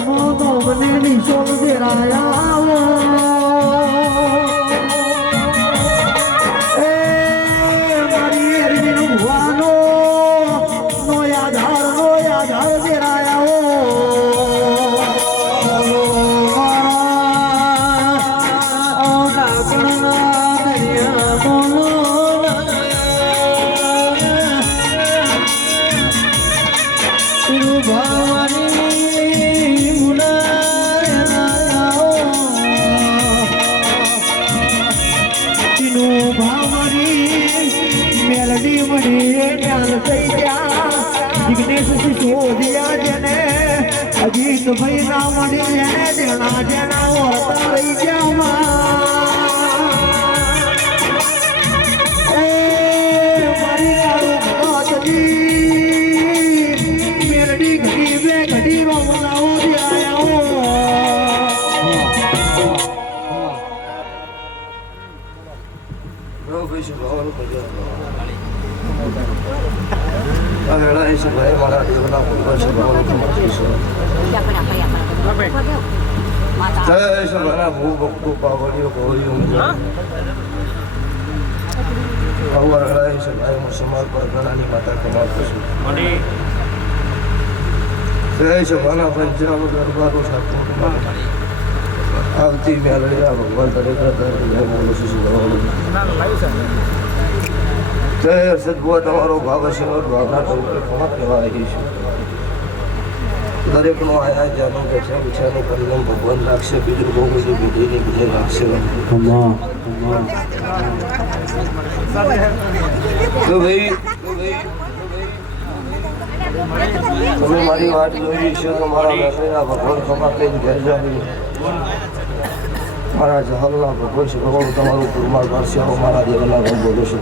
મને નિશોલ ફેરાયા અજીત ભાઈ ના મળી એને દેણા દેણા ઓરતા રહી ગયા મેરડી ઘડી બે ઘડી રોમલાઓ આવતી મેળવી ભગવાન જય સદભુવા તમારો ભાવ હશે ભાવના કહેવાય છે દરેકનો આયા જાનો બેઠા વિચારનું પરિણામ ભગવાન રાખશે બીજું બહુ બધું વિધિની વિજય રાખશે તો ભાઈ તમે મારી વાત જોઈ છે તો મારા બેઠેલા ભગવાન ખમા કઈ ઘેર જાવી મારા જહલના ભગવાન છે ભગવાન તમારું ગુરુમાર કરશે મારા દેવના ભગવાન બોલો છે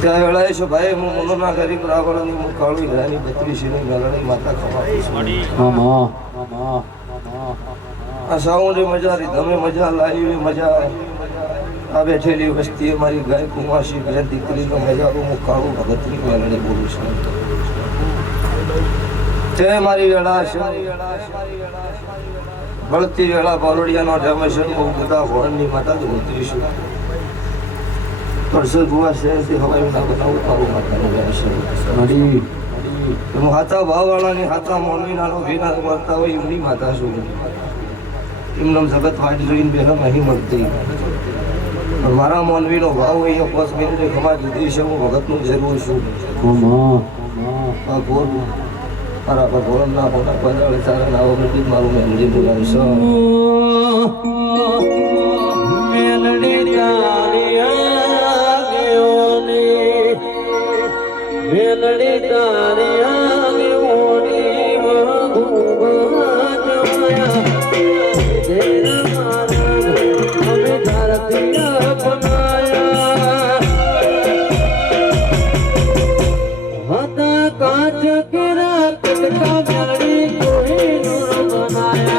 ત્યાં વેળાએ છે ભાઈ હું મનોના ગરીબ રાવણની હું કાળું હીરાની બત્રી છે મેળાની માતા ખમા આ સાઉન્ડે મજા રહી તમે મજા લાવી મજા આ બેઠેલી વસ્તી અમારી ગાય કુમાસી બેન દીકરીનો મજા હું કાળું ભગતની મેળાની બોલું છું તે મારી વેળા છે બળતી વેળા બારોડિયાનો ડેમેશન બહુ બધા વળણની માતા જ ઉતરીશું પરસદ ભુવા શહેરથી હવાઈ ના બનાવું તારું માતાનું વ્યવસાય હું હાથા ભાવવાળાની હાથા મોનવીનાનો ભીના મળતા હોય એમની માતા છું એમનો જગત વાટ જોઈને બેહમ અહીં મળતી પણ મારા મોનવીનો ભાવ અહીંયા 5 મિનિટે ખમા દીધી છે હું ભગતનું જરૂર છું મારા ભગવાનના મોટા પંદર તારા નાવો મૂકી મારું મેલડી બોલાવીશ મેલડી તારી આગેવાની અમે ધરતી અપનાયા હતા કાચ કેરા કટકા મેલડી કોઈ નૂર બનાયા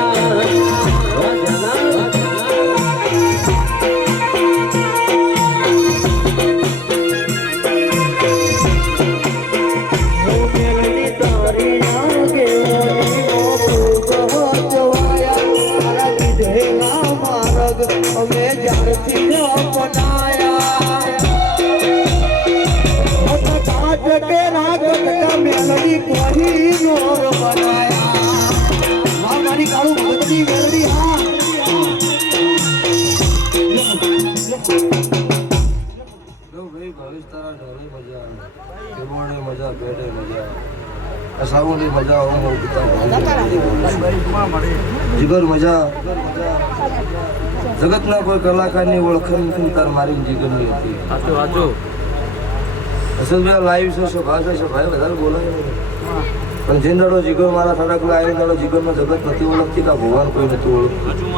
અમે જ્યારથી અપનાયા કાચ કે રાગતા મેલડી કોઈ નોર બનાયા મારી કાળું ભગતની મેલડી હા ભાઈ ભવિષ્ય તારા ઢોળી મજા નિર્માણે મજા પેટે મજા સાવની મજા હું જીગર મજા જગતના કોઈ કલાકારની ઓળખાણ તાર મારી જીગરની હતી અસલભાઈ લાઈવ છે ભાષા છે ભાઈ વધારે બોલાય પણ જે દાડો જીગર મારા થોડાક આવી દાડો જીગરમાં જગત નથી ઓળખતી કે ભગવાન કોઈ નથી ઓળખતું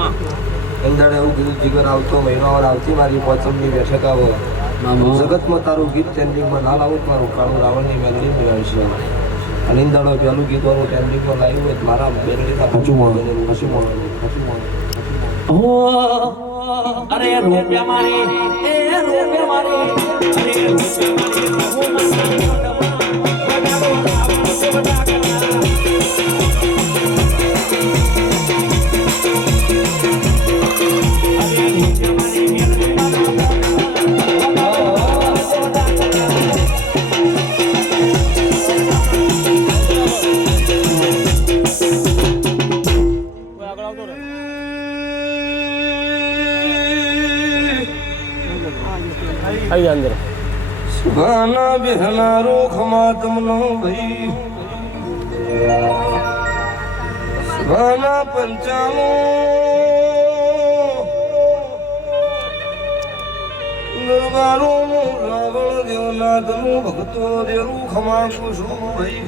એમ દાડે એવું કીધું જીગર આવતો મહિનો આવતી મારી પોચમની બેઠક આવો જગતમાં તારું ગીત ટ્રેન્ડિંગમાં ના લાવું મારું કાળું રાવણની મેલડી બોલાવી છે અને ઇન દાડો પેલું ગીત વાળું ટ્રેન્ડિંગમાં લાવ્યું હોય મારા મેલડીના હસું અરે રૂપિયા મારી એ રૂપિયા મારી અરે રૂપિયા મારી આવી અંદર સુભાના બેહના રોખમાં તમનો ભાઈ સુભાના પંચાનો દરબારો રાવણ દેવનાથનું ભક્તો દેરું ખમા કુસુમ ભાઈ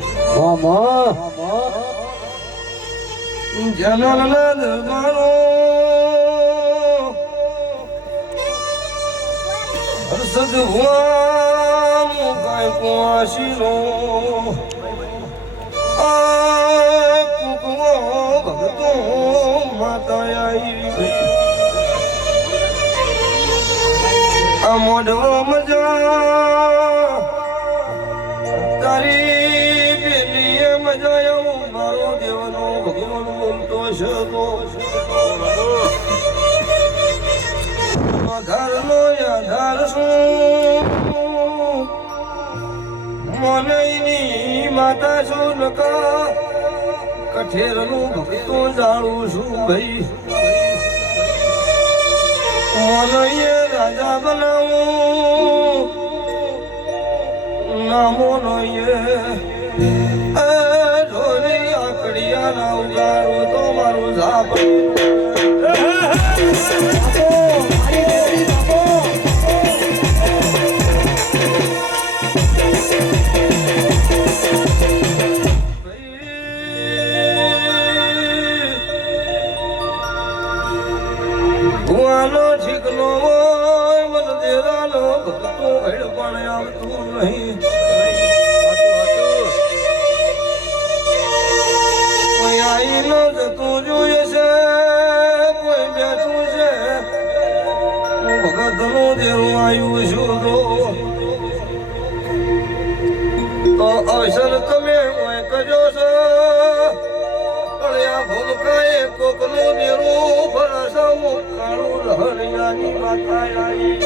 જનના દરબારો હર્ષદ હુઆ મુકાય કુઆશીનો આ કુકવો ભક્તો માતા આવી આ મોઢો મજા તારી પેલીએ મજા આવું મારો દેવનો ભગવાન બોલતો શકો ઘરનો આધાર શું મનઈની માતા શું નકા કઠેરનું ભક્તો જાણું છું ભાઈ મનઈએ રાજા બનાવું નામો નઈએ ઢોલી આકડિયા ના ઉગાડો તો મારું ઝાપ ભુવાનો ઠીકનો હોય મન દેરાનો ભક્તો હેડ પણ આવતું નહીં કોઈ આવીને જતું જોઈએ છે કોઈ બેઠું છે ભગતનું દેરું આવ્યું છું તો અવસર તમે કોઈ કરજો છો અળ્યા ભૂમકાએ કોકનું દેરું ફરસા મુકાળું રહણિયાની માતા આવી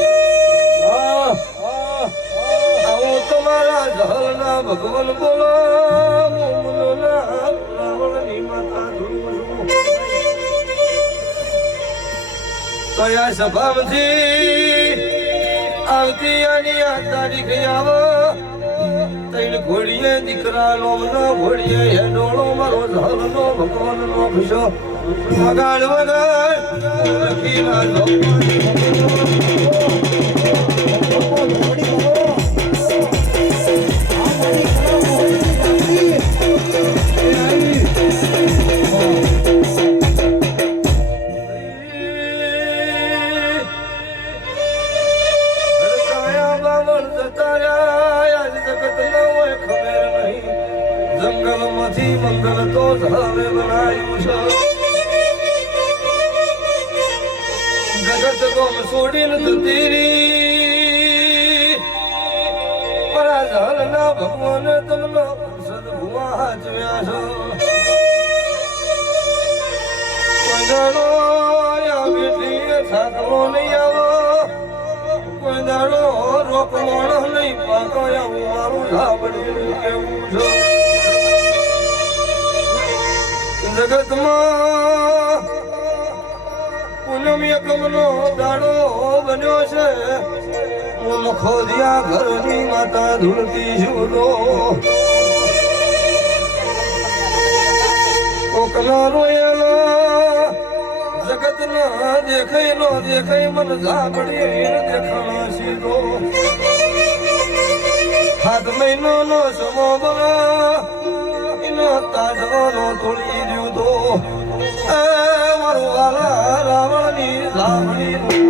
આવું તમારા જહલના ભગવાન બોલા મોમનના રાવણની માતા ધૂળું છું કયા સભામાંથી આવતી આની આ તારીખે આવો તૈલ ઘોડીએ દીકરા લોમનો ઘોડીએ હેડોળો મારો ઝાલનો ભગવાનનો ખુશો વગાડ વગાડ લખીના લો જંગલમાંથી મંગલ તો ધારે બનાવ્યું છે જગત ગોમ છોડીને જતી રહી પરા ઝાલના ભગવાને તમને સદભુવા હાચવ્યા છો કોઈ દાડો બેઠી થાકલો નહીં આવો કોઈ દાડો રોકવાનો નહીં પાકો આવું મારું ધાબડ્યું કેવું છે જગતમાં પૂનમ એકમનો દાડો બન્યો છે હું ખોદિયા ઘરની માતા ધૂળતી શુદો કોકનો રોયેલો જગતના દેખાય નો દેખાય મન ઝાપડી દેખાણા સીધો હાથ મહિનો નો સમો બના તાજવાનો તોડી દ્યું તો મારું વાલા રાવણની ઝામણી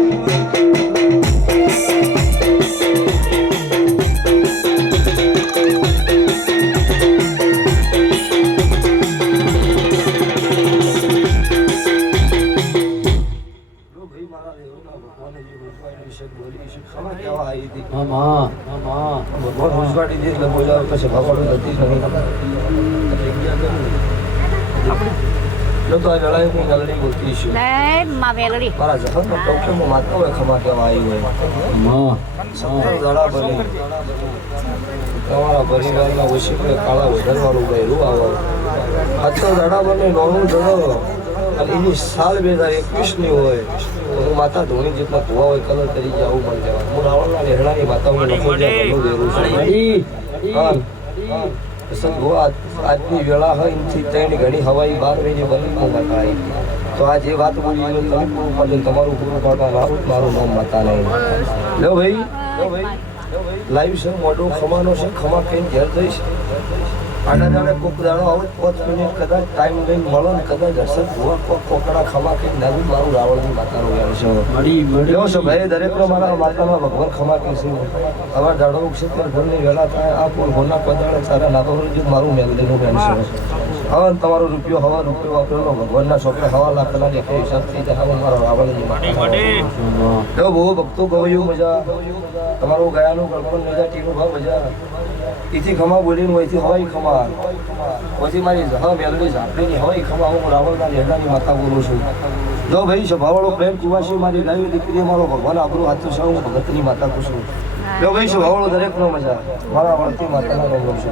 તમારા પરિવારના ઓછી કાળા વધારવાનું ગયેલું આવો આજ તો દાડા બને નોનું જડો અને એની સાલ 2021 હોય તો હું માતા ધોની જેટલા ભુવા હોય કલર કરી જાય આવું મને કહેવાય. હું રાવણના લેહડાની માતા હું નફો જ્યાં ભલું દેવું છું. હા સંગો આજની વેળા હોય એમથી ત્રણ ઘણી હવાઈ 12 વાગે બની માતા આવી. તો આ જે વાત બોલી તમે પૂરું પાડો તમારું પૂરું પાડવા મારું નામ માતા નહીં. લો ભાઈ લાઈવ છે મોટો ખમાનો છે ખમા કઈ ઘેર જઈશ આડા દાડે કોક દાડો આવો 5 મિનિટ કદાચ ટાઈમ લઈને મળો ને કદાચ હર્ષદ ભુવા કોક કોકડા ખમા કઈ નાનું મારું રાવણની માતાનો વેર છે. કેવો છે ભાઈ દરેકનો મારા માતામાં ભગવાન ખમા કહે છે. અમારા દાડો છે ત્યારે ઘરની વેળા થાય આ કોઈ હોના પદાડે સારા નાતો જો મારું મેલડીનું બેન છે. હવે તમારો રૂપિયો વાપરેલો ભગવાનના છોકરા 1.5 લાખના દેખે હિસાબથી હવે મારો રાવણની માતા. જો બહુ ભક્તો ગવાયું મજા તમારું ગયાનું ગળપણ મજા ટીનું ભાવ મજા એથી ખમા બોલીને હોયથી હવાઈ ખમા પછી મારી મેલડી ઝાપડીની હવાઈ ખમા હું રાવણના લેડાની માતા બોલું છું. જો ભાઈ સ્વભાવવાળો પ્રેમ કુવાસી મારી ગાયું દીકરી મારો ભગવાન આપણું હાથું છે હું ભગતની માતા કહું છું. જો ભાઈ સ્વભાવવાળો દરેકનો મજા મારા વળતી માતાના ગૌરવ છે.